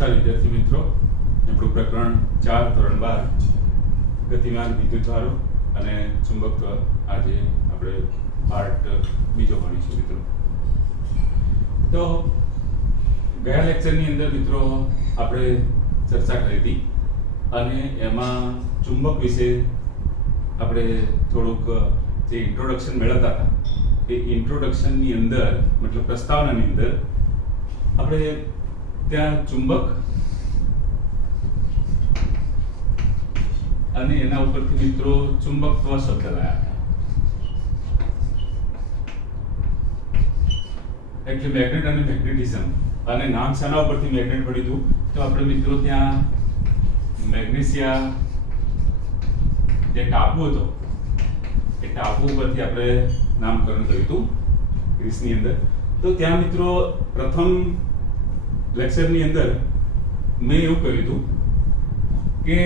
નમસ્કાર વિદ્યાર્થી મિત્રો, આપણું પ્રકરણ 4 ધોરણ 12 ગતિમાન વિદ્યુતભારો અને ચુંબકત્વ આજે આપણે પાર્ટ બીજો ભણીશું મિત્રો. તો ગયા લેક્ચરની અંદર મિત્રો આપણે ચર્ચા કરી હતી અને એમાં ચુંબક વિશે આપણે થોડુંક જે ઇન્ટ્રોડક્શન મેળવતા હતા એ ઇન્ટ્રોડક્શનની અંદર મતલબ પ્રસ્તાવનાની અંદર આપણે ત્યાં ચુંબક અને એના ઉપરથી મિત્રો ચુંબકત્વ શબ્દ લાયા એટલે મેગ્નેટ અને મેગ્નેટિઝમ અને નામ શાના ઉપરથી મેગ્નેટ પડ્યું હતું તો આપણે મિત્રો ત્યાં મેગ્નેશિયા જે ટાપુ હતો એ ટાપુ ઉપરથી આપણે નામકરણ કર્યું હતું ગ્રીસની અંદર. તો ત્યાં મિત્રો પ્રથમ લેક્ચરની અંદર મેં એવું કહ્યું હતું કે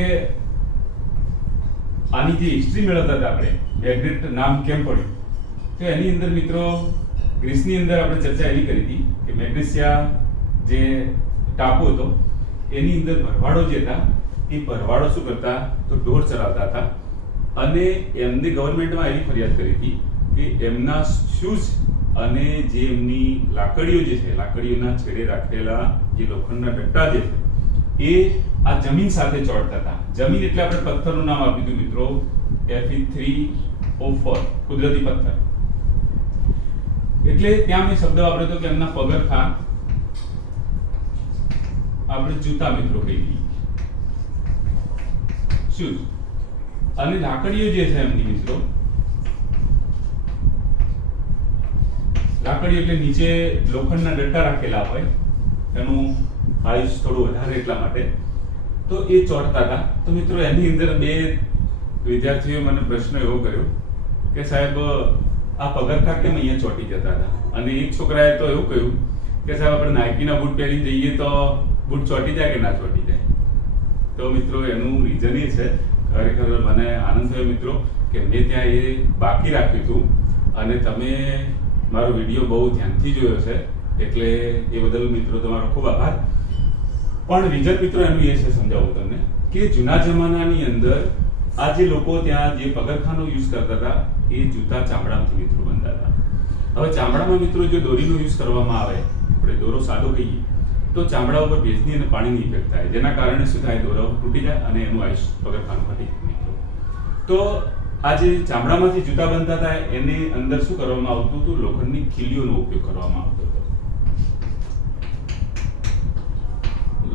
આની જે હિસ્ટ્રી મેળવતા હતા આપણે મેગ્નેટ નામ કેમ પડ્યું તો એની અંદર મિત્રો ગ્રીસની અંદર આપણે ચર્ચા એવી કરી હતી કે મેગ્નેશિયા જે ટાપુ હતો એની અંદર ભરવાડો જે હતા એ ભરવાડો શું કરતા તો ઢોર ચરાવતા હતા અને એમને ગવર્મેન્ટમાં એવી ફરિયાદ કરી હતી કે એમના શૂઝ અને જે એમની લાકડીઓ જે છે લાકડીઓના છેડે રાખેલા જે લોખંડના ડટ્ટા જે છે એ આ જમીન સાથે ચોંટતા હતા. જમીન એટલે આપણે પથ્થરનું નામ આપ્યું હતું મિત્રો Fe3O4 કુદરતી પથ્થર. એટલે ત્યાં મેં શબ્દ વાપર્યો હતો કે એમના પગરખાં આપણે જૂતા મિત્રો કહી દઈએ શૂઝ અને લાકડીઓ જે છે એમની મિત્રો લાકડી એટલે નીચે લોખંડના ડટ્ટા રાખેલા હોય એનું આયુષ થોડું વધારે એટલા માટે તો એ ચોંટતા હતા. તો મિત્રો એની અંદર બે વિદ્યાર્થીઓએ મને પ્રશ્ન એવો કર્યો કે સાહેબ આ પગરખાં કેમ અહીંયા ચોંટી જતા હતા અને એક છોકરાએ તો એવું કહ્યું કે સાહેબ આપણે નાઇકીના બૂટ પહેરીને જઈએ તો બૂટ ચોંટી જાય કે ના ચોંટી જાય. તો મિત્રો એનું રીઝન એ છે ખરેખર મને આનંદ થયો મિત્રો કે મેં ત્યાં એ બાકી રાખ્યું હતું અને તમે મારો વિડીયો બહુ ધ્યાનથી જોયો છે એટલે એ બદલ મિત્રો તમારો ખૂબ આભાર. પણ રીઝન મિત્રો એનું એ છે સમજાવું તમને કે જૂના જમાનાની અંદર આ જે લોકો ત્યાં જે પગરખાંનો યુઝ કરતા હતા એ જૂતા ચામડામાંથી મિત્રો બનતા હતા. હવે ચામડામાં મિત્રો જો દોરીનો યુઝ કરવામાં આવે આપણે દોરો સાદો કહીએ તો ચામડા ઉપર ભેજની અને પાણીની ઇફેક્ટ થાય જેના કારણે શું થાય દોરો તૂટી જાય અને એનું આયુષ પગરખાંનું ઘટી મિત્રો. તો આ જે ચામડામાંથી જૂતા બનતા હતા એની અંદર શું કરવામાં આવતું હતું લોખંડની ખીલીઓનો ઉપયોગ કરવામાં આવતો હતો.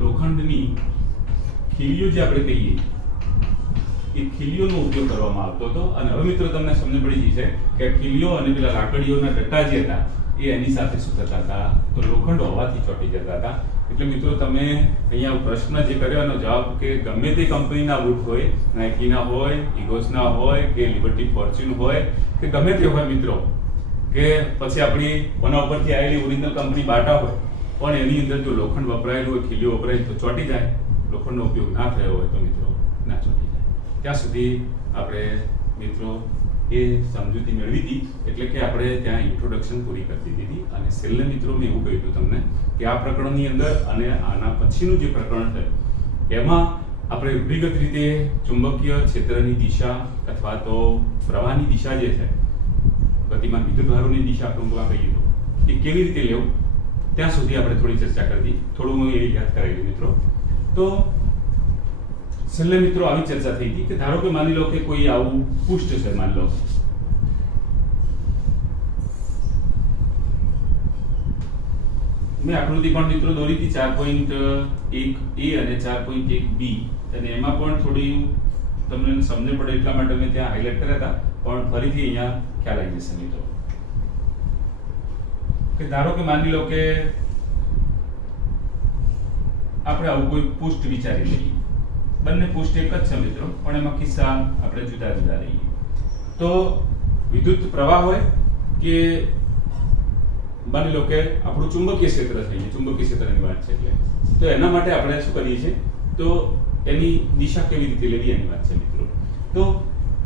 લોખંડની ખીલીઓ જે આપણે કહીએ એ ખીલીઓનો ઉપયોગ કરવામાં આવતો હતો અને હવે મિત્રો તમને સમજ પડી ગઈ છે કે ખીલીઓ અને પેલા લાકડીઓના ડટ્ટા જે હતા એ એની સાથે શું થતા હતા તો લોખંડ હોવાથી ચોંટી જતા હતા. એટલે મિત્રો તમે અહીંયા પ્રશ્ન જે કર્યો એનો જવાબ કે ગમે તે કંપનીના બૂટ હોય નાઇકીના હોય ઇગોસના હોય કે લિબર્ટી ફોર્ચ્યુન હોય કે ગમે તે હોય મિત્રો કે પછી આપણી કોના ઉપરથી આવેલી ઓરિજિનલ કંપની બાટા હોય પણ એની અંદર જો લોખંડ વપરાયેલું હોય ખીલીઓ વપરાય તો ચોંટી જાય. લોખંડનો ઉપયોગ ના થયો હોય તો મિત્રો ના ચોંટી જાય. ત્યાં સુધી આપણે મિત્રો એ સમજૂતી મેળવી હતી એટલે કે આપણે ત્યાં ઇન્ટ્રોડક્શન પૂરી કરી દીધી અને છેલ્લે મિત્રો મેં એવું કહ્યું તમને કે આ પ્રકરણની અંદર અને આના પછીનું જે પ્રકરણ છે એમાં આપણે વિગત રીતે ચુંબકીય ક્ષેત્રની દિશા અથવા તો પ્રવાહની દિશા જે છે ગતિમાન વિદ્યુતભારોની દિશા ટૂંકમાં કહીએ તો એ કેવી રીતે લેવું ત્યાં સુધી આપણે થોડી ચર્ચા કરી. થોડું હું એ યાદ કરાવી મિત્રો. તો છેલ્લે મિત્રો આવી ચર્ચા થઈ હતી કે ધારો કે માની લો કે કોઈ આવું પૃષ્ઠ છે માની લો મેં આકૃતિ પણ મિત્રો દોરી હતી 4.1a અને 4.1b અને એમાં પણ થોડી તમને સમજ પડે એટલા માટે મેં ત્યાં હાઇલાઇટ કર્યા હતા પણ ફરીથી અહીંયા ખ્યાલ આવી જશે મિત્રો કે ધારો કે માની લો કે આપણે આવું કોઈ પૃષ્ઠ વિચારી લઈએ. બંને પૃષ્ઠ એક જ છે મિત્રો પણ એમાં કિસ્સા આપણે જુદા જુદા લઈએ. તો વિદ્યુત પ્રવાહ હોય કે માની લો કે આપણું ચુંબકીય ક્ષેત્ર છે ચુંબકીય ક્ષેત્રની વાત છે એટલે તો એના માટે આપણે શું કરીએ છીએ તો એની દિશા કેવી રીતે લેવી એની વાત છે મિત્રો. તો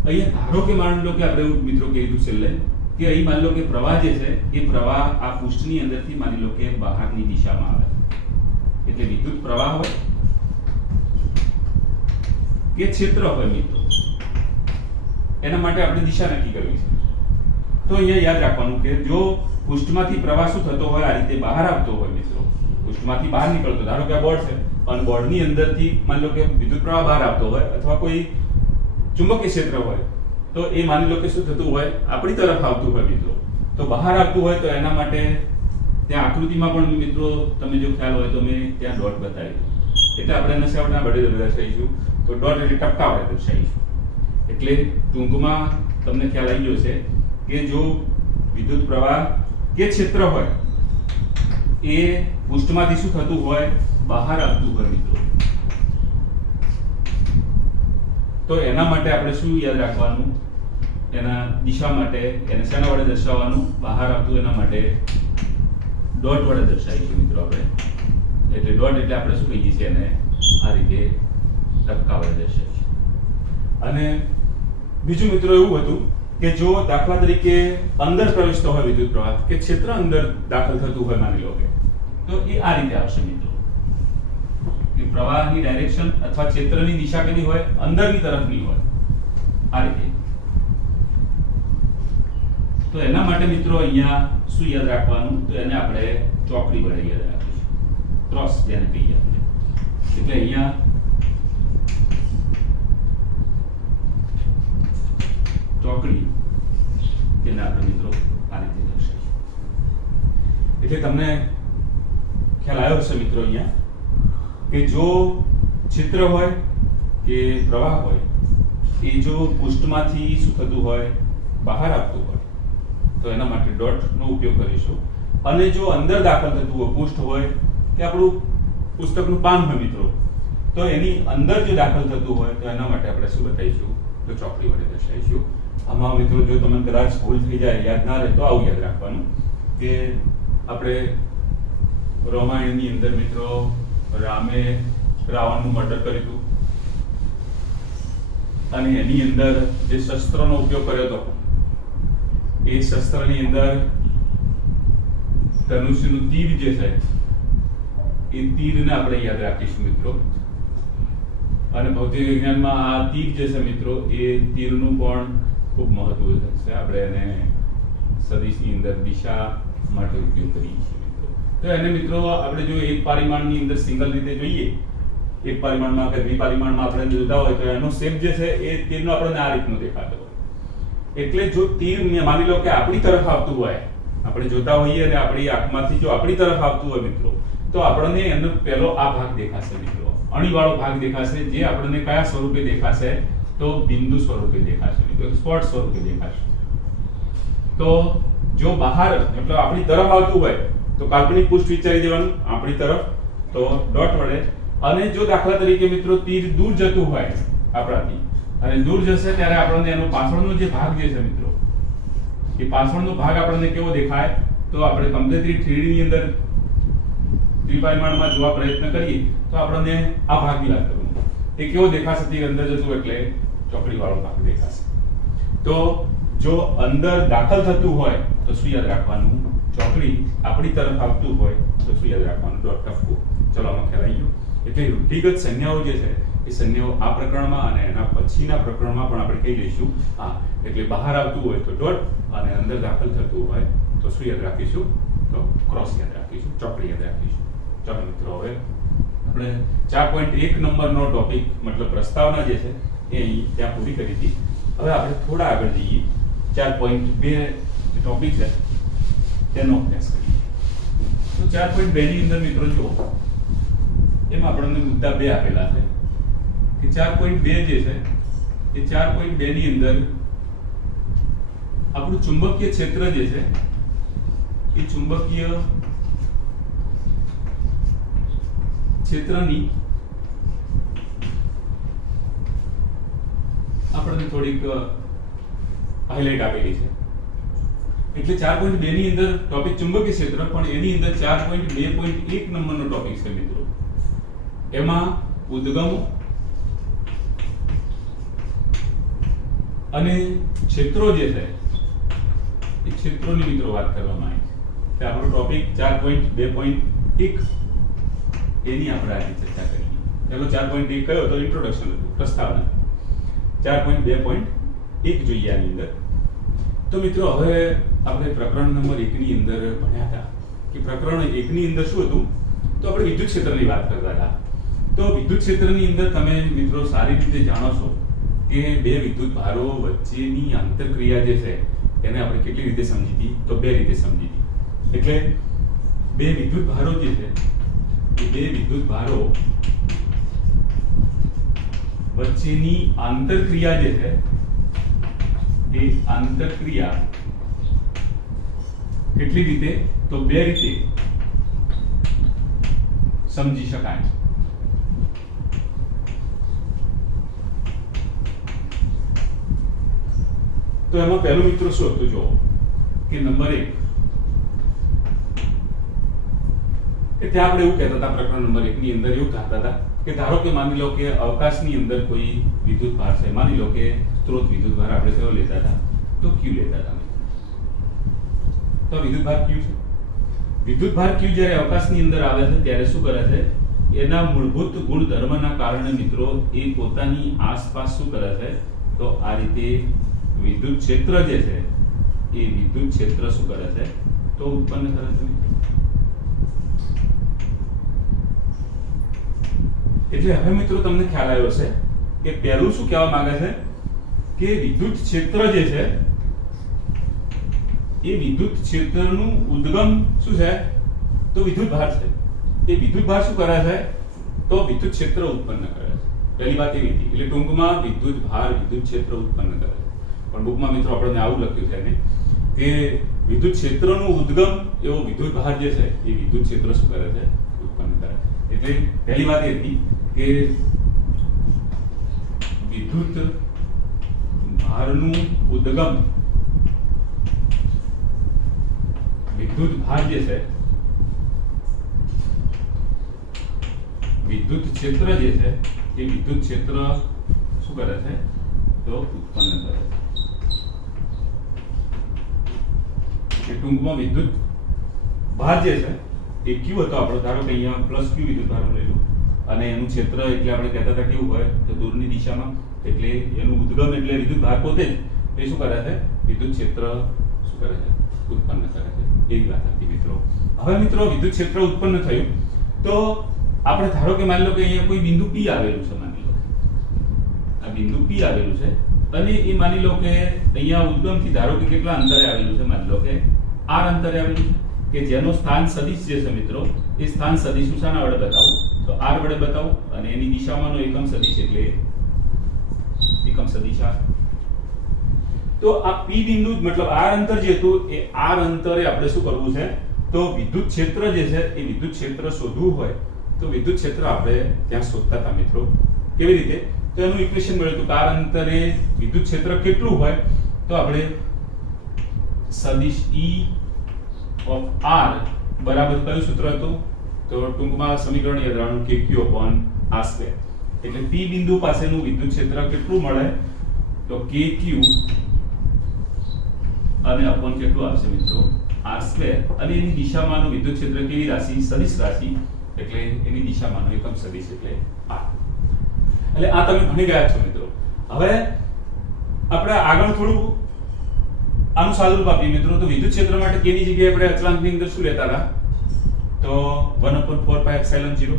અહીંયા ધારો કે માની લો કે આપણે મિત્રો કીધું છેલ્લે કે અહીં માની લો કે પ્રવાહ જે છે એ પ્રવાહ આ પૃષ્ઠની અંદરથી માની લો કે બહારની દિશામાં આવે એટલે વિદ્યુત પ્રવાહ હોય કે ક્ષેત્ર હોય મિત્રો, એના માટે આપણે દિશા નક્કી કરવી છે. તો અહીંયા યાદ રાખવાનું કે જો પૃષ્ઠમાંથી પ્રવાહ શું થતો હોય, આ રીતે બહાર આવતો હોય મિત્રો, પૃષ્ઠમાંથી બહાર નીકળતો, ધારો કે આ બોર્ડ છે અને બોર્ડની અંદરથી માની લો કે વિદ્યુત પ્રવાહ બહાર આવતો હોય અથવા કોઈ ચુંબકીય ક્ષેત્ર હોય, તો એ માની લો કે શું થતું હોય, આપણી તરફ આવતું હોય મિત્રો. તો બહાર આવતું હોય તો એના માટે ત્યાં આકૃતિમાં પણ મિત્રો તમે જો ખ્યાલ હોય તો મેં ત્યાં ડોટ બતાવી, એટલે આપણે એને શેવટના વડે દર્શાવીશું. તો ડોટ એટલે ટપકા વડે દર્શાવીશું. એટલે ટૂંકમાં તમને ખ્યાલ આવી ગયો છે કે જો વિદ્યુત પ્રવાહ કે ક્ષેત્ર હોય એ પૃષ્ઠમાંથી શું થતું હોય, બહાર આવતું હોય મિત્રો, તો એના માટે આપણે શું યાદ રાખવાનું, એના દિશા માટે એને શેના વડે દર્શાવવાનું, બહાર આવતું, એના માટે ડોટ વડે દર્શાવીશું મિત્રો આપણે. એટલે ડોટ એટલે આપણે શું કહીએ છીએ, એને આ રીતે ટપકા વડે દર્શાવીશું. અને બીજું મિત્રો એવું હતું કે જો દાખલા તરીકે અંદર પ્રવેશતો હોય વિદ્યુત પ્રવાહ કે ક્ષેત્ર અંદર દાખલ થતું હોય માની લો કે, તો એ આ રીતે આવશે મિત્રો કે પ્રવાહની ડાયરેક્શન અથવા ક્ષેત્રની દિશા કેવી હોય, અંદરની તરફની હોય, આ રીતે. તો એના માટે મિત્રો અહીંયા શું યાદ રાખવાનું, તો એને આપણે ચોકડી વડે યાદ રાખીશું, ક્રોસ જેને કહીએ આપણે. એટલે અહીંયા ચોકડી તેને આપણે મિત્રો આ રીતે દર્શાવીશું. એટલે તમને ખ્યાલ આવ્યો હશે મિત્રો અહીંયા કે જો ક્ષેત્ર હોય કે પ્રવાહ હોય એ જો પૃષ્ઠમાંથી શું થતું હોય, બહાર આવતું હોય, તો એના માટે ડોટનો ઉપયોગ કરીશું. અને જો અંદર દાખલ થતું હોય, પૃષ્ઠ હોય કે આપણું પુસ્તકનું પાન હોય મિત્રો, તો એની અંદર જો દાખલ થતું હોય તો એના માટે આપણે શું બતાવીશું, તો ચોકડી વડે દર્શાવીશું. આમાં મિત્રો જો તમને કદાચ ભૂલ થઈ જાય, યાદ ના રહે, તો આવું યાદ રાખવાનું કે આપણે રામાયણની અંદર મિત્રો રામે રાવણનું મર્ડર કર્યું હતું અને એની અંદર જે શસ્ત્રનો ઉપયોગ કર્યો હતો એ શસ્ત્રની અંદર ધનુષ્યનું તીર જે છે એ તીરને આપણે યાદ રાખીશું મિત્રો. અને ભૌતિક વિજ્ઞાનમાં આ તીર જે છે મિત્રો એ તીરનું પણ ખૂબ મહત્વ છે. આપણે એને સદિશની અંદર દિશા માટે ઉપયોગ કરીએ છીએ મિત્રો. તો એને મિત્રો આપણે જો એક પરિમાણની અંદર સિંગલ રીતે જોઈએ, એક પરિમાણમાં કે દ્વિપરિમાણમાં આપણે જોતા હોય તો એનો શેપ જે છે એ તીરનો આપણને આ રીતનો દેખાતો હોય. એટલે જો તીર માની લો કે આપણી તરફ આવતું હોય, આપણે જોતા હોઈએ અને આપણી આંખમાંથી જો આપણી તરફ આવતું હોય મિત્રો, તો આપણને એનો પહેલો આ ભાગ દેખાશે મિત્રો, અણીવાળો ભાગ દેખાશે, જે આપણને કયા સ્વરૂપે દેખાશે, તો બિંદુ સ્વરૂપે દેખાશે મિત્રો, સ્પોટ સ્વરૂપે દેખાશે. તો જો બહાર મતલબ આપણી તરફ આવતું હોય તો કાલ્પનિક પૃષ્ઠ વિચારી દેવાનું આપણી તરફ, તો ડોટ વડે. અને જો દાખલા તરીકે મિત્રો તીર દૂર જતું હોય આપણાથી અને દૂર જશે ત્યારે આપણને એનો પાછળનો જે ભાગ જે છે મિત્રો, એ પાછળનો ભાગ આપણને કેવો દેખાય, તો આપણે કમ્પ્લીટલી 3D ની અંદર ત્રિપરિમાણમાં જોવા પ્રયત્ન કરીએ તો આપણને આ ભાગની વાત કરું, એ કેવો દેખાશે, તીર અંદર જતું એટલે ચોકડી વાળો ભાગ દેખાશે. તો જો અંદર દાખલ થતું હોય તો શું યાદ રાખવાનું, ચોકડી, આપણી તરફ આવતું હોય તો શું યાદ રાખવાનું, ડોટ ટપકું. ચલો આમાં ખ્યાલ આવી ગયો. એટલે રૂઢિગત સંજ્ઞાઓ જે છે એ સંજ્ઞાઓ આ પ્રકરણમાં અને એના પછીના પ્રકરણમાં પણ આપણે કહી લઈશું. હા, એટલે બહાર આવતું હોય તો ડોટ અને અંદર દાખલ થતું હોય તો શું યાદ રાખીશું, તો ક્રોસ યાદ રાખીશું, ચોકડી યાદ રાખીશું. ચાલો મિત્રો હવે આપણે 4.1 નંબરનો ટોપિક મતલબ પ્રસ્તાવના જે છે એ અહીં ત્યાં પૂરી કરી હતી. હવે આપણે થોડા આગળ જઈએ, 4.2 જે ટોપિક છે તેનો અભ્યાસ કરીએ. તો 4.2 ની અંદર મિત્રો જુઓ, એમાં આપણને મુદ્દા બે આપેલા છે કે 4.2 જે છે એ 4.2 ની અંદર આપણું ચુંબકીય ક્ષેત્ર જે છે એ ચુંબકીય ક્ષેત્રની આપણને થોડીક હાઇલાઇટ આપેલી છે. એટલે 4.2 ની અંદર ટોપિક ચુંબકીય ક્ષેત્ર, પણ એની અંદર 4.2.1 નંબરનો ટોપિક છે મિત્રો. એમાં ઉદ્ગમ અને ક્ષેત્રો જે છે એ ક્ષેત્રોની મિત્રો વાત કરવામાં આવી છે. આપણો ટોપિક 4.2.1 એની આપણે આજે ચર્ચા કરીએ. ચલો 4.1 કયો તો ઇન્ટ્રોડક્શન હતું, પ્રસ્તાવના. 4.2.1 જોઈએ આની અંદર. તો મિત્રો હવે આપણે પ્રકરણ નંબર 1 ની અંદર ભણ્યા હતા કે પ્રકરણ 1 ની અંદર શું હતું, તો આપણે વિદ્યુત ક્ષેત્રની વાત કરતા હતા. તો વિદ્યુત ક્ષેત્રની અંદર તમે મિત્રો સારી રીતે જાણો છો કે બે વિદ્યુત ભારો વચ્ચેની આંતરક્રિયા જે છે એને આપણે કેટલી રીતે સમજી હતી, તો બે રીતે સમજી હતી. એટલે બે વિદ્યુત ભારો જે છે એ બે વિદ્યુત ભારો વચ્ચેની આંતરક્રિયા જે છે એ આંતરક્રિયા કેટલી રીતે, તો બે રીતે સમજી શકાય. તો એમાં પહેલું મિત્રો શું હતું, જો કે નંબર 1 કે ત્યાં આપણે એવું કહેતા હતા પ્રકરણ નંબર 1 ની અંદર એવું કહેતા હતા કે ધારો કે માની લો કે અવકાશની અંદર કોઈ વિદ્યુત ભાર છે, માની લો કે સ્ત્રોત વિદ્યુત ભાર આપણે કયો લેતા હતા, તો Q લેતા હતા. તો વિદ્યુત ભાર Q છે. વિદ્યુત ભાર Q જ્યારે અવકાશની અંદર આવે છે ત્યારે શું કરે છે, એના મૂળભૂત ગુણધર્મના કારણે મિત્રો એ પોતાની આસપાસ શું કરે છે, તો આ રીતે વિદ્યુત ક્ષેત્ર જે છે એ વિદ્યુત ક્ષેત્ર શું કરે છે, તો ઉત્પન્ન કરે છે. એટલે હવે મિત્રો તમને ખ્યાલ આવ્યો છે કે પહેલું શું કહેવા માંગે છે કે વિદ્યુત ક્ષેત્ર જે છે એ વિદ્યુત ક્ષેત્રનું ઉદ્ગમ શું છે, તો વિદ્યુત ભાર છે. એ વિદ્યુત ભાર શું કરે છે, તો વિદ્યુત ક્ષેત્ર ઉત્પન્ન કરે છે. પહેલી વાત એવી હતી. એટલે ટૂંકમાં વિદ્યુત ભાર વિદ્યુત ક્ષેત્ર ઉત્પન્ન કરે છે. પણ બુકમાં મિત્રો આપણને આવું લખ્યું છે ને કે વિદ્યુત ક્ષેત્રનું ઉદ્ગમ એવો વિદ્યુત ભાર જે છે એ વિદ્યુત ક્ષેત્ર શું કરે છે, ઉત્પન્ન કરે છે. એટલે પહેલી વાત એ હતી કે વિદ્યુત ભારનું ઉદ્ગમ, વિદ્યુત ભાર જે છે, વિદ્યુત ક્ષેત્ર જે છે એ વિદ્યુત ક્ષેત્ર શું કરે છે, તો ઉત્પન્ન કરે છે. કે ટૂંકમાં વિદ્યુત ભાર જે છે એ Q હતો આપણો, ધારો કે અહીંયા પ્લસ Q વિદ્યુત ભાર લઈ લો અને એનું ક્ષેત્ર એટલે આપણે કહેતા હતા કેવું હોય, તો દૂરની દિશામાં. એટલે એનું ઉદ્ગમ એટલે વિદ્યુત ભાર પોતે જ એ શું કરે છે, વિદ્યુત ક્ષેત્ર શું કરે છે, ઉત્પન્ન કરે છે. એવી વાત હતી મિત્રો. હવે મિત્રો વિદ્યુત ક્ષેત્ર ઉત્પન્ન થયું તો આપણે ધારો કે માની લો કે અહીંયા કોઈ બિંદુ P આવેલું છે, માની લો આ બિંદુ P આવેલું છે અને એ માની લો કે અહીંયા ઉદ્ગમથી ધારો કે કેટલા અંતરે આવેલું છે, માની લો કે r અંતરે આવેલું છે કે જેનો સ્થાન સદિશ જે છે મિત્રો એ સ્થાન સદિશ હું શાના વડે બતાવું, તો r વડે બતાવું અને એની દિશામાંનો એકમ સદિશ એટલે એકમ સદિશ r. તો આ P બિંદુ મતલબ r અંતર જે હતું એ r અંતરે આપણે શું કરવું છે, તો વિદ્યુત ક્ષેત્ર જે છે એ વિદ્યુત ક્ષેત્ર શોધવું હોય તો વિદ્યુત ક્ષેત્ર આપણે ત્યાં શોધતા હતા મિત્રો. કેવી રીતે, તો એનું ઇક્વેશન મળ્યું હતું કે r અંતરે વિદ્યુત ક્ષેત્ર કેટલું હોય, તો આપણે સદિશ E of r બરાબર કયું સૂત્ર હતું, તો ટૂંકમાં સમીકરણ યાદ રાખવાનું કે Q upon r². એટલે P બિંદુ પાસેનું વિદ્યુત ક્ષેત્ર કેટલું મળે, તો KQ અને અપોન કેટલું આવશે મિત્રો, r² અને એની દિશામાંનું વિદ્યુત ક્ષેત્ર કેવી રાશિ, સદિશ રાશિ. એટલે એની દિશામાંનો એકમ સદિશ એટલે r. એટલે આ તમે ભણી ગયા છો મિત્રો. હવે આપણે આગળ થોડું આનું સાદુરૂપ આપીએ મિત્રો. તો વિદ્યુત ક્ષેત્ર માટે k ની જગ્યાએ આપણે અચળાંકની અંદર શું લેતા હતા, તો 1/4πε0.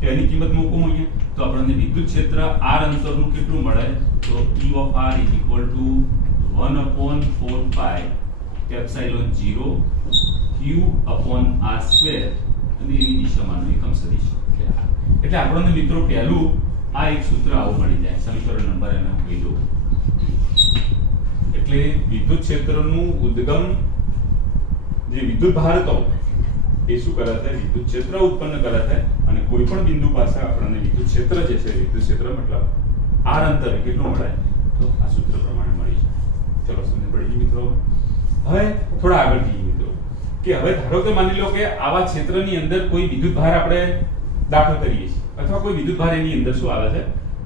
તો એની કિંમત મૂકું અહીંયા તો આપણને વિદ્યુત ક્ષેત્ર r અંતરનું કેટલું મળે, તો E of r is equal to 1/4πε0 Q upon r² અને એની દિશામાંનો એકમ સદિશ એટલે આપણને મિત્રો પહેલું આ એક સૂત્ર આવું મળી જાય, સમીકરણ નંબર એને હું કહી દઉં. એટલે વિદ્યુત ક્ષેત્રનું ઉદ્ગમ જે વિદ્યુત ભાર હતો એ શું કરે છે, વિદ્યુત ક્ષેત્ર ઉત્પન્ન કરે છે અને કોઈ પણ બિંદુ પાસે આપણને વિદ્યુત ક્ષેત્ર જે છે, વિદ્યુત ક્ષેત્ર મતલબ r અંતરે કેટલું મળે, તો આ સૂત્ર પ્રમાણે મળી જાય. ચલો સમજ પડી ગઈ મિત્રો. હવે થોડા આગળ જઈએ મિત્રો કે હવે ધારો કે માની લો કે આવા ક્ષેત્રની અંદર કોઈ વિદ્યુત ભાર આપણે દાખલ કરીએ છીએ અથવા કોઈ વિદ્યુત ભાર એની અંદર શું આવે છે,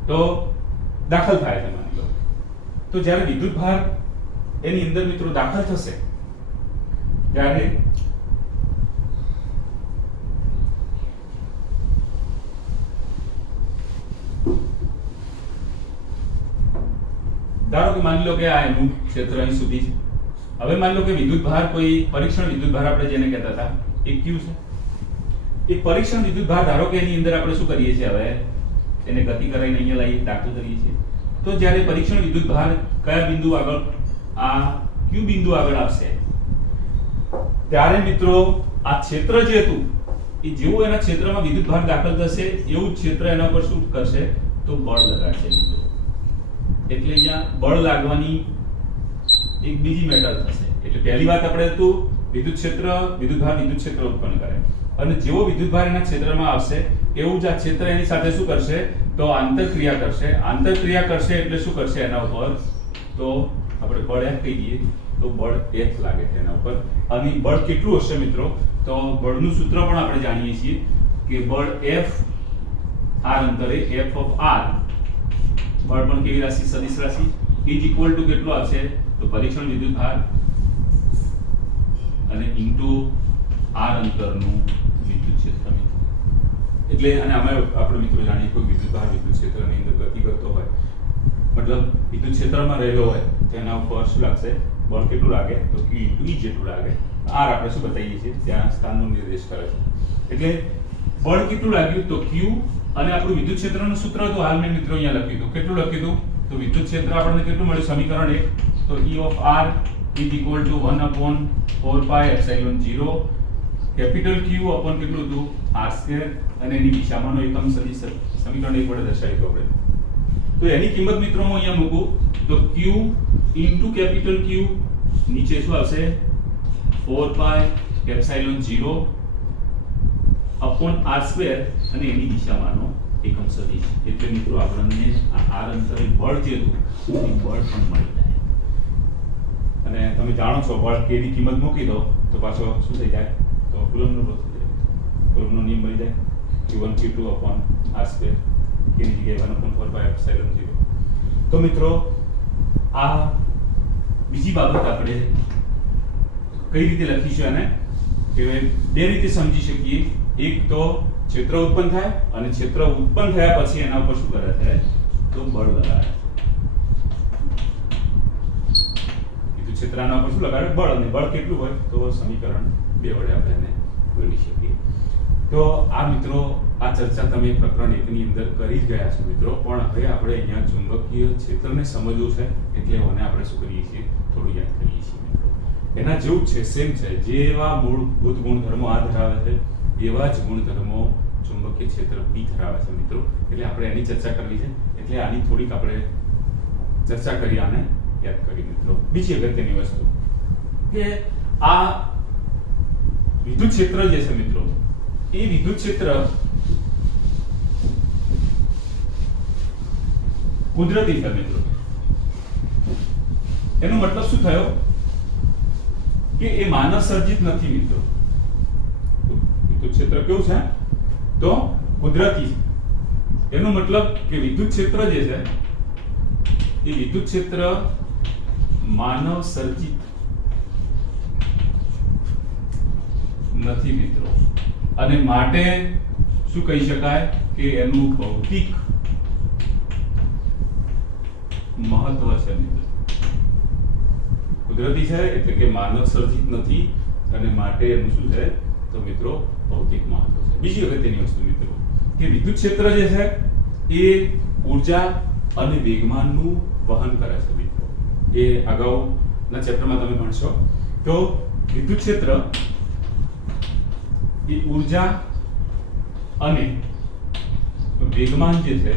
તો દાખલ થાય છે માની લો. તો જ્યારે વિદ્યુત ભાર એની અંદર મિત્રો દાખલ થશે ત્યારે ધારો કે માની લો કે આ એનું ક્ષેત્ર અહીં સુધી છે. હવે માની લો કે વિદ્યુતભાર કોઈ પરીક્ષણ વિદ્યુતભાર આપણે જેને કહેતા હતા એ Q છે. એ પરીક્ષણ વિદ્યુતભાર ધારો કે એની અંદર આપણે શું કરીએ છીએ, હવે એને ગતિ કરાવીને અહીંયા લાવી દાખલ કરીએ છીએ. તો જ્યારે પરીક્ષણ વિદ્યુતભાર કયા બિંદુ આગળ, આ Q બિંદુ આગળ આવશે, ત્યારે મિત્રો આ ક્ષેત્ર જે હતું એ જેવું એના ક્ષેત્રમાં વિદ્યુતભાર દાખલ થશે એવું જ ક્ષેત્ર એના પર શું કરશે, તો બળ લગાડશે મિત્રો. એટલે અહીંયા બળ લાગવાની એક બીજી મેટર થશે. એટલે પહેલી વાત આપણે તો વિદ્યુત ક્ષેત્ર વિદ્યુતભાર વિદ્યુત ક્ષેત્ર ઉત્પન્ન કરે, અને જેવો વિદ્યુતભાર એના ક્ષેત્રમાં આવશે એવું જ આ ક્ષેત્ર એની સાથે શું કરશે, તો આંતરક્રિયા કરશે. આંતરક્રિયા કરશે એટલે શું કરશે એના ઉપર, તો આપણે બળ F કહી દઈએ તો બળ F લાગે છે એના ઉપર. અને બળ કેટલું હશે મિત્રો, તો બળનું સૂત્ર પણ આપણે જાણીએ છીએ કે બળ F r અંતરે F ઓફ r, બળ પણ કેવી રાશિ, સદિશ રાશિ, ઇઝ ઇક્વલ ટુ કેટલું આવશે, તો પરીક્ષણ વિદ્યુતભાર અને ઇન્ટુ r અંતરનું વિદ્યુત ક્ષેત્ર. એટલે અને આમાં આપણે મિત્રો જાણીએ કોઈ વિદ્યુતભાર વિદ્યુત ક્ષેત્રની અંદર ગતિ કરતો હોય, મતલબ વિદ્યુત ક્ષેત્રમાં રહેલો હોય, તેના ઉપર શું લાગશે, બળ કેટલું લાગે, તો Q * E જેટલું લાગે. r આપણે શું બતાવીએ છીએ, ત્યાં સ્થાનનો નિર્દેશ કરે છે. એટલે બળ કેટલું લાગ્યું, તો Q, અને આપણું વિદ્યુત ક્ષેત્રનું સૂત્ર તો હાલ મેં મિત્રો અહીંયા લખ્યું હતું. કેટલું લખ્યું હતું, તો વિદ્યુત ક્ષેત્ર આપણને કેટલું મળ્યું, સમીકરણ 1, તો E of r is equal to 1/4 pi epsilon 0 capital Q upon કેટલું હતું, r2, અને એની દિશામાંનો એકમ સદિશ સમીકરણ 1 વડે દર્શાવ્યું આપણે. તો એની કિંમત મિત્રો હું અહીંયા મૂકું તો Q into કેપિટલ Q નીચે શું આવશે, 4 pi epsilon 0 upon r2, અને એની દિશામાંનો એકમ સદિશ. એટલે મિત્રો આપણને આ r અંતરે બળ જે હતું એ બળ પણ મળી જાય. અને તમે જાણો છો બળ k ની કિંમત મૂકી દો તો પાછો શું થઈ જાય, તો કુલમ્બનો લો થઈ જાય. કુલમ્બનો નિયમ મળી જાય, Q1 Q2 upon r2, k ની જગ્યાએ 1/4 pi epsilon 0. તો મિત્રો આ બીજી બાબત આપણે કઈ રીતે લખીશું અને કે બે રીતે સમજી શકીએ. એક તો ક્ષેત્ર ઉત્પન્ન થાય, અને ક્ષેત્ર ઉત્પન્ન થયા પછી એના ઉપર શું કરે છે, તો બળ લગાડે. વિદ્યુત ક્ષેત્રના ઉપર શું લગાડે, બળ, અને બળ કેટલું હોય તો સમીકરણ 2 વડે આપણે એને મેળવી શકીએ. તો આ મિત્રો આ ચર્ચા તમે પ્રકરણ 1 ની અંદર કરી જ ગયા છો મિત્રો, પણ હવે આપણે અહીંયા ચુંબકીય ક્ષેત્રને સમજવું છે, એટલે એને આપણે શું કરીએ છીએ, થોડું યાદ કરીએ છીએ મિત્રો. એના જેવું જ છે, સેમ છે. જેવા મૂળભૂત ગુણધર્મો આ ધરાવે છે એવા જ ગુણધર્મો ચુંબકીય ક્ષેત્ર બી ધરાવે છે મિત્રો. એટલે આપણે એની ચર્ચા કરવી છે, એટલે આની થોડીક આપણે ચર્ચા કરી, આને યાદ કરી મિત્રો. બીજી અગત્યની વસ્તુ કે આ વિદ્યુત ક્ષેત્ર જે છે મિત્રો, એ વિદ્યુત ક્ષેત્ર કુદરતી છે મિત્રો. એનો મતલબ શું થયો કે એ માનવ સર્જિત નથી મિત્રો. વિદ્યુત ક્ષેત્ર કેવું છે, તો કુદરતી છે. એનો મતલબ કે વિદ્યુત ક્ષેત્ર જે છે એ વિદ્યુત ક્ષેત્ર માનવ સર્જિત નથી મિત્રો. અને માટે શું કહી શકાય કે એનું ભૌતિક મહત્વ છે મિત્રો. કુદરતી છે એટલે કે માનવ સર્જિત નથી, અને માટે એનું શું છે, તો મિત્રો ભૌતિક મહત્વ છે. બીજી અગત્યની વસ્તુ મિત્રો કે વિદ્યુત ક્ષેત્ર જે છે એ ઊર્જા અને વેગમાનનું વહન કરે છે મિત્રો. એ અગાઉના ચેપ્ટરમાં તમે ભણશો. તો વિદ્યુત ક્ષેત્ર એ ઊર્જા અને વેગમાન જે છે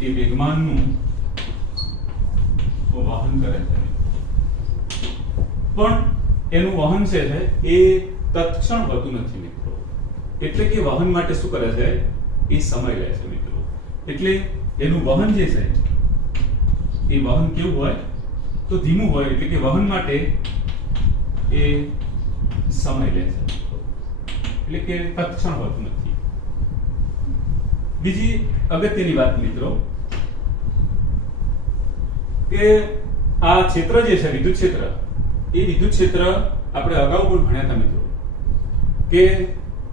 એ વેગમાનનું વહન કરે છે. પણ એનું વહન છે એ તત્ક્ષણ હોતું નથી મિત્રો. એટલે કે વહન માટે શું કરે છે, એ સમય લે છે મિત્રો. એટલે એનું વહન જે છે એ વહન કેવું હોય, તો ધીમું હોય. એટલે કે વહન માટે એ સમય લે છે, એટલે કે તત્ક્ષણ હોતું નથી. બીજી અગત્યની વાત મિત્રો કે આ ક્ષેત્ર જે છે વિદ્યુત ક્ષેત્ર, એ વિદ્યુત ક્ષેત્ર આપણે અગાઉ પણ ભણ્યા હતા મિત્રો કે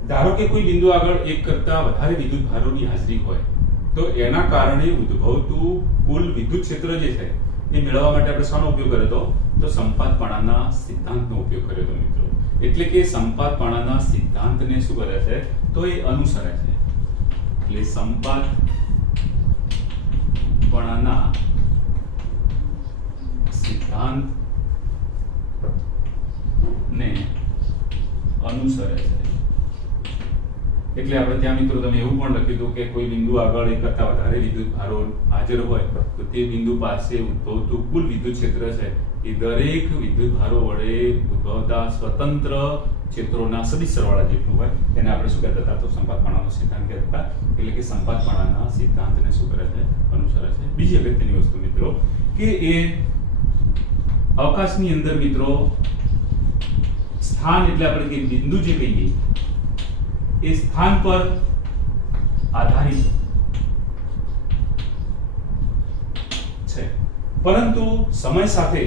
ધારો કે કોઈ બિંદુ આગળ એક કરતા વધારે વિદ્યુત ભારોની હાજરી હોય તો એના કારણે ઉદ્ભવતું કુલ વિદ્યુત ક્ષેત્ર જે છે એ મેળવવા માટે આપણે શાનો ઉપયોગ કર્યો હતો? તો સંપાતપણાના સિદ્ધાંતનો ઉપયોગ કર્યો હતો મિત્રો. એટલે કે સંપાતપણાના સિદ્ધાંતને શું કરે છે? તો એ અનુસરે છે. એટલે સંપાતપણાના સિદ્ધાંત ને અનુસરે છે. એટલે આપણે ત્યાં મિત્રો તમે એવું પણ લખ્યું હતું કે કોઈ બિંદુ આગળ એક કરતા વધારે વિદ્યુત ભારો હાજર હોય તો તે બિંદુ પાસે ઉદ્ભવતું કુલ વિદ્યુત ક્ષેત્ર છે એ દરેક વિદ્યુત ભારો વડે ઉદ્ભવતા સ્વતંત્ર ક્ષેત્રોના સદિશ સરવાળા જેટલું હોય તેને આપણે શું કહેતા હતા? તો સંપાતપણાનો સિદ્ધાંત કહેતા હતા. એટલે કે સંપાતપણાના સિદ્ધાંતને શું કરે છે? અનુસરે છે. બીજી અગત્યની વસ્તુ મિત્રો કે એ અવકાશની અંદર મિત્રો સ્થાન એટલે આપણે કે બિંદુ જે કહીએ એ સ્થાન પર આધારિત છે, પરંતુ સમય સાથે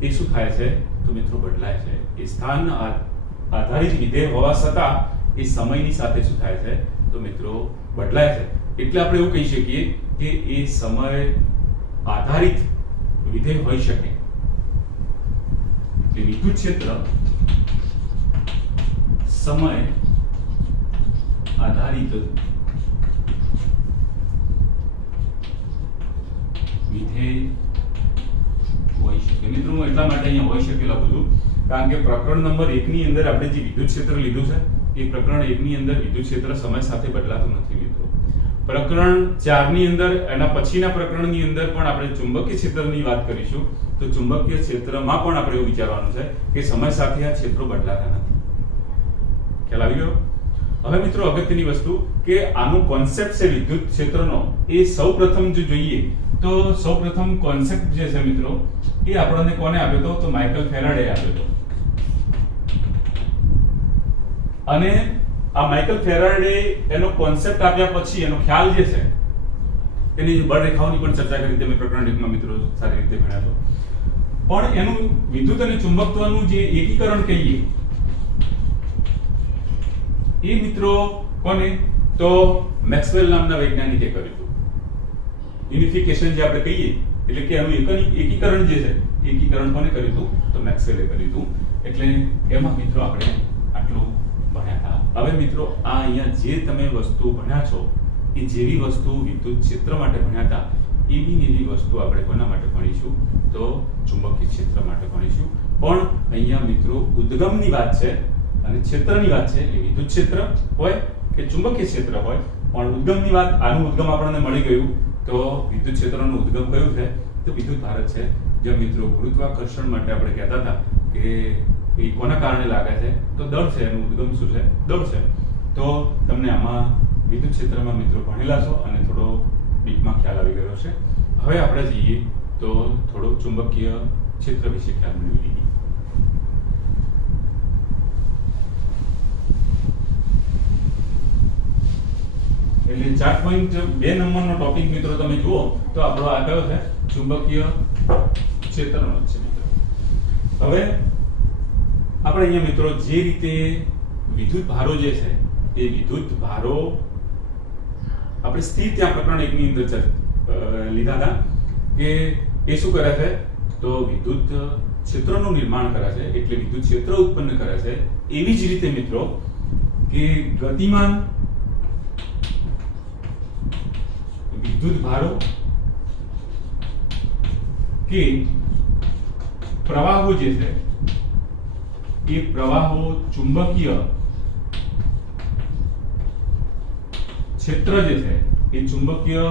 એ શું થાય છે? તો મિત્રો બદલાય છે. એ સ્થાન આધારિત વિધેય હોવા છતાં એ સમયની સાથે શું થાય છે? તો મિત્રો બદલાય છે. એટલે આપણે એવું કહી શકીએ કે એ સમય આધારિત વિધેય હોઈ શકે. એટલે વિદ્યુત ક્ષેત્ર સમય આધારિત વિધેય હોઈ શકે. મિત્રો હું એટલા માટે અહીંયા હોઈ શકે લખું છું કારણ કે પ્રકરણ નંબર 1 ની અંદર આપણે જે વિદ્યુત ક્ષેત્ર લીધું છે એ પ્રકરણ 1 ની અંદર વિદ્યુત ક્ષેત્ર સમય સાથે બદલાતું નથી મિત્રો. પ્રકરણ 4 ની અંદર એના પછીના પ્રકરણની અંદર પણ આપણે ચુંબકીય ક્ષેત્રની વાત કરીશું. તો ચુંબકીય ક્ષેત્રમાં પણ આપણે એવું વિચારવાનું છે કે સમય સાથે આ ક્ષેત્રો બદલાતા નથી. ખ્યાલ આવી ગયો? હવે મિત્રો અગત્યની વસ્તુ કે આનો કોન્સેપ્ટ છે વિદ્યુત ક્ષેત્રનો એ સૌપ્રથમ જો જોઈએ તો સૌપ્રથમ કોન્સેપ્ટ જે છે મિત્રો એ આપણને કોને આપ્યો હતો? તો માઇકલ ફેરાડે આપ્યો હતો. અને આ માઇકલ ફેરાડે એનો કોન્સેપ્ટ આપ્યા પછી એનો ખ્યાલ જે છે એની બળરેખાઓની પણ ચર્ચા કરી તમે પ્રકરણ 1 માં મિત્રો સારી રીતે ભણ્યા છો. પણ એનું વિદ્યુત અને ચુંબકત્વનું જે એકીકરણ કહીએ એ મિત્રો કોને? તો મેક્સવેલ નામના વૈજ્ઞાનિકે કર્યું હતું. યુનિફિકેશન જે આપણે કહીએ એટલે કે એનું એકીકરણ જે છે એકીકરણ કોને કર્યું હતું? તો મેક્સવેલે કર્યું હતું. એટલે એમાં મિત્રો આપણે આટલું ભણ્યા હતા. હવે મિત્રો આ અહીંયા જે તમે વસ્તુ ભણ્યા છો એ જેવી વસ્તુ વિદ્યુત ક્ષેત્ર માટે ભણ્યા હતા એવી એવી વસ્તુ આપણે કોના માટે ભણીશું? તો ચુંબકીય ક્ષેત્ર માટે ભણીશું. પણ અહીંયા મિત્રો ઉદ્ગમની વાત છે અને ક્ષેત્રની વાત છે. એટલે વિદ્યુત ક્ષેત્ર હોય કે ચુંબકીય ક્ષેત્ર હોય પણ ઉદ્ગમની વાત આનું ઉદ્ગમ આપણને મળી ગયું. તો વિદ્યુત ક્ષેત્રનું ઉદ્ગમ કયું છે? તો વિદ્યુત ભારત છે. જે મિત્રો ગુરુત્વાકર્ષણ માટે આપણે કહેતા હતા કે એ કોના કારણે લાગે છે? તો દળ છે. એનું ઉદ્ગમ શું છે? દળ છે. તો તમને આમાં વિદ્યુત ક્ષેત્રમાં મિત્રો ભણેલા છો અને થોડો ડીપમાં ખ્યાલ આવી ગયો છે. હવે આપણે જઈએ તો થોડો ચુંબકીય ક્ષેત્ર વિશે ખ્યાલ મેળવી લઈએ. એટલે 4.2 નંબરનો ટોપિક મિત્રો તમે જુઓ તો આપણો આ કયો છે? ચુંબકીય ક્ષેત્રનો છે મિત્રો. હવે આપણે અહીંયા મિત્રો જે રીતે વિદ્યુત ભારો જે છે એ વિદ્યુત ભારો આપણે સ્થિર ત્યાં પ્રકરણ 1 ની અંદર લીધા હતા કે એ શું કરે છે? તો વિદ્યુત ક્ષેત્રનું નિર્માણ કરે છે. એટલે વિદ્યુત ક્ષેત્ર ઉત્પન્ન કરે છે. એવી જ રીતે મિત્રો કે ગતિમાન વિદ્યુત ભારો કે પ્રવાહો જે છે એ પ્રવાહો ચુંબકીય ક્ષેત્ર જે છે એ ચુંબકીય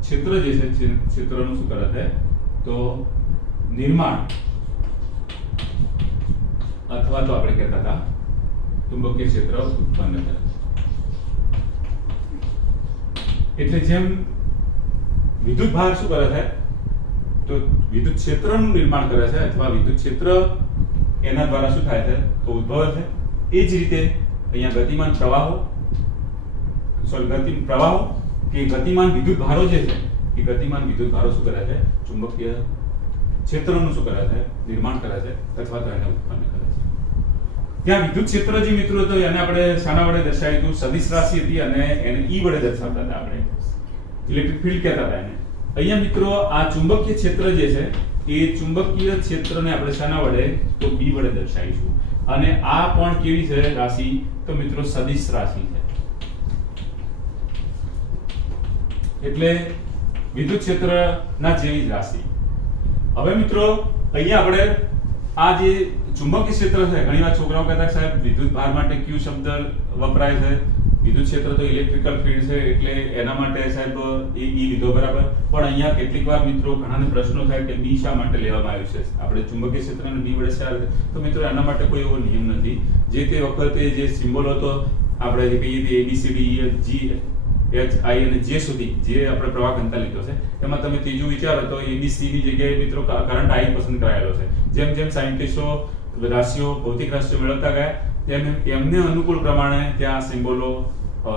ક્ષેત્ર જે છે ક્ષેત્રનું શું કરે છે? તો નિર્માણ અથવા તો આપણે કહેતા હતા ચુંબકીય ક્ષેત્ર ઉત્પન્ન કરે. એટલે જેમ વિદ્યુત ભાર શું કરે છે? તો વિદ્યુત ક્ષેત્રનું નિર્માણ કરે છે અથવા વિદ્યુત ક્ષેત્ર એના દ્વારા શું થાય છે? તો ઉદ્ભવે છે. એ જ રીતે અહીંયા ગતિમાન પ્રવાહો કે ગતિમાન વિદ્યુત ભારો જે છે એ ગતિમાન વિદ્યુત ભારો શું કરે છે? ચુંબકીય ક્ષેત્રનું શું કરે છે? નિર્માણ કરે છે અથવા તો એને ઉત્પન્ન કરે છે. ત્યાં વિદ્યુત ક્ષેત્ર જે મિત્રો તો એને આપણે શાના વડે દર્શાવ્યું હતું? સદિશ રાશિ હતી અને એને E વડે દર્શાવતા હતા આપણે. ઇલેક્ટ્રિક ફીલ્ડ કહેતા હતા એને. અહીંયા મિત્રો આ ચુંબકીય ક્ષેત્ર જે છે એ ચુંબકીય ક્ષેત્રને આપણે શાના વડે તો B વડે દર્શાવીશું અને આ પણ કેવી છે રાશિ તો મિત્રો સદિશ રાશિ છે એટલે વિદ્યુત ક્ષેત્રના જેવી જ રાશિ. હવે મિત્રો અહીંયા આપણે આ જે ચુંબકીય ક્ષેત્ર છે ઘણીવાર છોકરાઓ કહેતા સાહેબ વિદ્યુત ભાર માટે Q શબ્દ વપરાય છે, વિદ્યુત ક્ષેત્ર તો ઇલેક્ટ્રિકલ ફીલ્ડ છે એટલે એના માટે સાહેબ એ લીધો બરાબર, પણ અહીંયા કેટલીક વાર મિત્રો ઘણાને પ્રશ્નો થાય કે B શા માટે લેવામાં આવ્યું છે, આપણે ચુંબકીય ક્ષેત્રને B વડે શા રીતે? તો મિત્રો એના માટે કોઈ એવો નિયમ નથી. જે તે વખતે જે સિમ્બોલ હતો આપણે જે કહીએ કે ABCD G H I અને J સુધી જે આપણે પ્રવાહ ઘનતા લીધો છે એમાં તમે ત્રીજું વિચારો તો ABC ની જગ્યાએ મિત્રો કરંટ I પસંદ કરાયેલો છે. જેમ જેમ સાયન્ટિસ્ટો રાશિઓ ભૌતિક રાશિઓ મેળવતા ગયા તેમ એમને અનુકૂળ પ્રમાણે ત્યાં સિમ્બોલો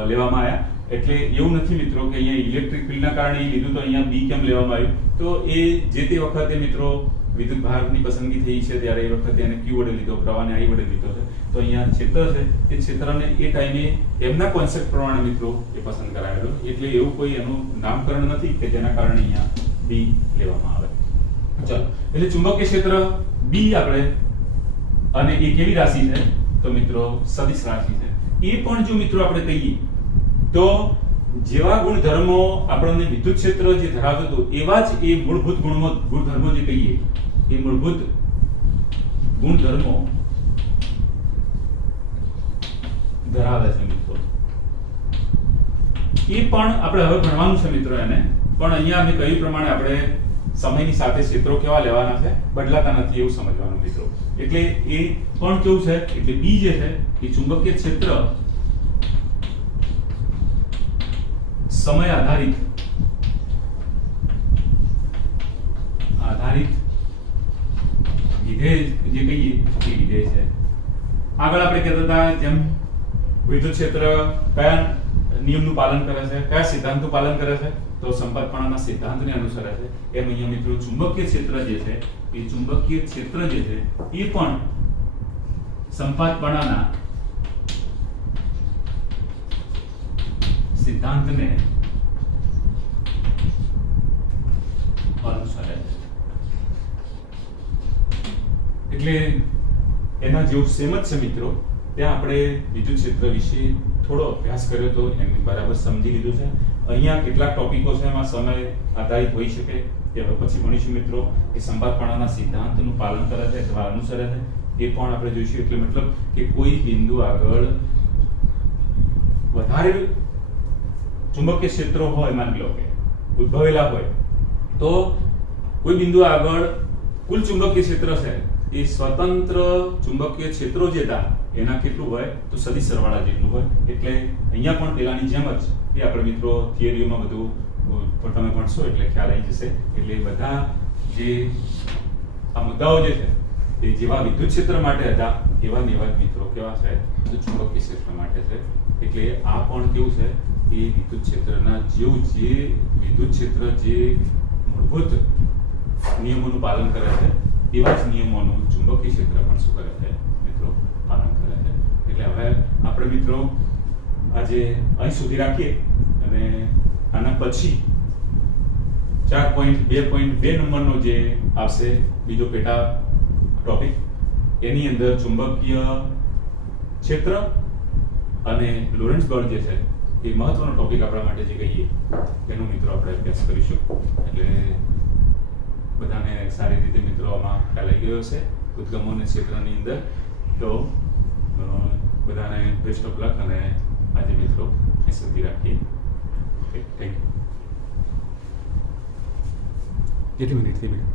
લેવામાં આવ્યા. એટલે એવું નથી મિત્રો કે અહીંયા ઇલેક્ટ્રિક ફિલ્ડના કારણે લીધું તો અહીંયા B કેમ લેવામાં આવ્યું, તો એ જે તે વખતે મિત્રો વિદ્યુત ભારની પસંદગી થઈ છે ત્યારે એ વખતે એને Q વડે લીધો, પ્રવાહને I વડે લીધો છે. તો અહીંયા ક્ષેત્ર છે એ ક્ષેત્રને એ ટાઈમે એમના કોન્સેપ્ટ પ્રમાણે મિત્રો એ પસંદ કરાયેલો, એટલે એવું કોઈ એનું નામકરણ નથી કે જેના કારણે અહીંયા B લેવામાં આવે. ચલો, એટલે ચુંબકીય ક્ષેત્ર B આપણે અને એ કેવી રાશિ છે તો મિત્રો સદિશ રાશિ છે. એ પણ જો મિત્રો આપણે કહીએ તો જેવા ગુણધર્મો આપણને વિદ્યુત ક્ષેત્ર જે ધરાવતું હતું એવા જ એ મૂળભૂત ગુણધર્મો જે કહીએ એ મૂળભૂત ગુણધર્મો ધરાવે છે મિત્રો. એ પણ આપણે હવે ભણવાનું છે મિત્રો એને, પણ અહીંયા અમે કહ્યું પ્રમાણે આપણે સમયની સાથે ક્ષેત્રો કેવા લેવાના છે, બદલાતા નથી એવું સમજવાનું મિત્રો. એટલે એ પણ કેવું છે એટલે B જે છે એ ચુંબકીય ક્ષેત્ર સમય આધારિત વિધેય જે કહીએ એ વિધેય છે. આગળ આપણે કહેતા હતા જેમ વિદ્યુત ક્ષેત્ર કયા નિયમનું પાલન કરે છે, કયા સિદ્ધાંતનું પાલન કરે છે તો સંપાતપણાના સિદ્ધાંતને અનુસરે છે, એમ અહીંયા મિત્રો ચુંબકીય ક્ષેત્ર જે છે એ ચુંબકીય ક્ષેત્ર જે છે એ પણ સંપાતપણાના સિદ્ધાંતને અનુસરે છે. એટલે એના જેવું સેમ જ છે મિત્રો. ત્યાં આપણે વિદ્યુત ક્ષેત્ર વિશે થોડો અભ્યાસ કર્યો તો એમને બરાબર સમજી લીધું છે. અહીંયા કેટલાક ટોપિકો છે એમાં સમય આધારિત હોઈ શકે તે હવે પછી ભણીશું મિત્રો. કે સંપાતપણાના સિદ્ધાંતનું પાલન કરે છે અથવા અનુસરે છે એ પણ આપણે જોઈશું. એટલે મતલબ કે કોઈ બિંદુ આગળ વધારે ચુંબકીય ક્ષેત્રો હોય, માની લો કે ઉદ્ભવેલા હોય તો કોઈ બિંદુ આગળ કુલ ચુંબકીય ક્ષેત્ર છે એ સ્વતંત્ર ચુંબકીય ક્ષેત્રો જે હતા એના કેટલું હોય તો સદિશ સરવાળા જેટલું હોય. એટલે અહીંયા પણ પેલાની જેમ જ એ આપણે મિત્રો થિયરીઓમાં બધું તમે ભણશો એટલે ખ્યાલ આવી જશે. એટલે બધા જે આ મુદ્દાઓ જે છે એ જેવા વિદ્યુત ક્ષેત્ર માટે હતા એવા ને એવા મિત્રો કેવા છે તો ચુંબકીય ક્ષેત્ર માટે છે. એટલે આ પણ કેવું છે એ વિદ્યુત ક્ષેત્રના જેવું જે વિદ્યુત ક્ષેત્ર જે મૂળભૂત નિયમોનું પાલન કરે છે એવા જ નિયમોનું ચુંબકીય ક્ષેત્ર પણ શું કરે છે મિત્રો પાલન કરે છે. એટલે હવે આપણે મિત્રો આજે અહીં સુધી રાખીએ અને આના પછી 4.2.2 નંબરનો જે આવશે બીજો પેટા ટોપિક એની અંદર ચુંબકીય ક્ષેત્ર અને લોરેન્ટ્ઝ બળ જે છે એ મહત્વનો ટોપિક આપણા માટે જે કહીએ એનો મિત્રો આપણે અભ્યાસ કરીશું. એટલે બધાને સારી રીતે મિત્રો આમાં ખ્યાલ આવી ગયો છે ઉદ્ગમો અને ક્ષેત્રની અંદર. તો બધાને બેસ્ટ ઓફ લક અને આજે મિત્રો એ સુધી રાખીએ. Okay, thank you. કેટલી મિનિટ થઈ બેટા?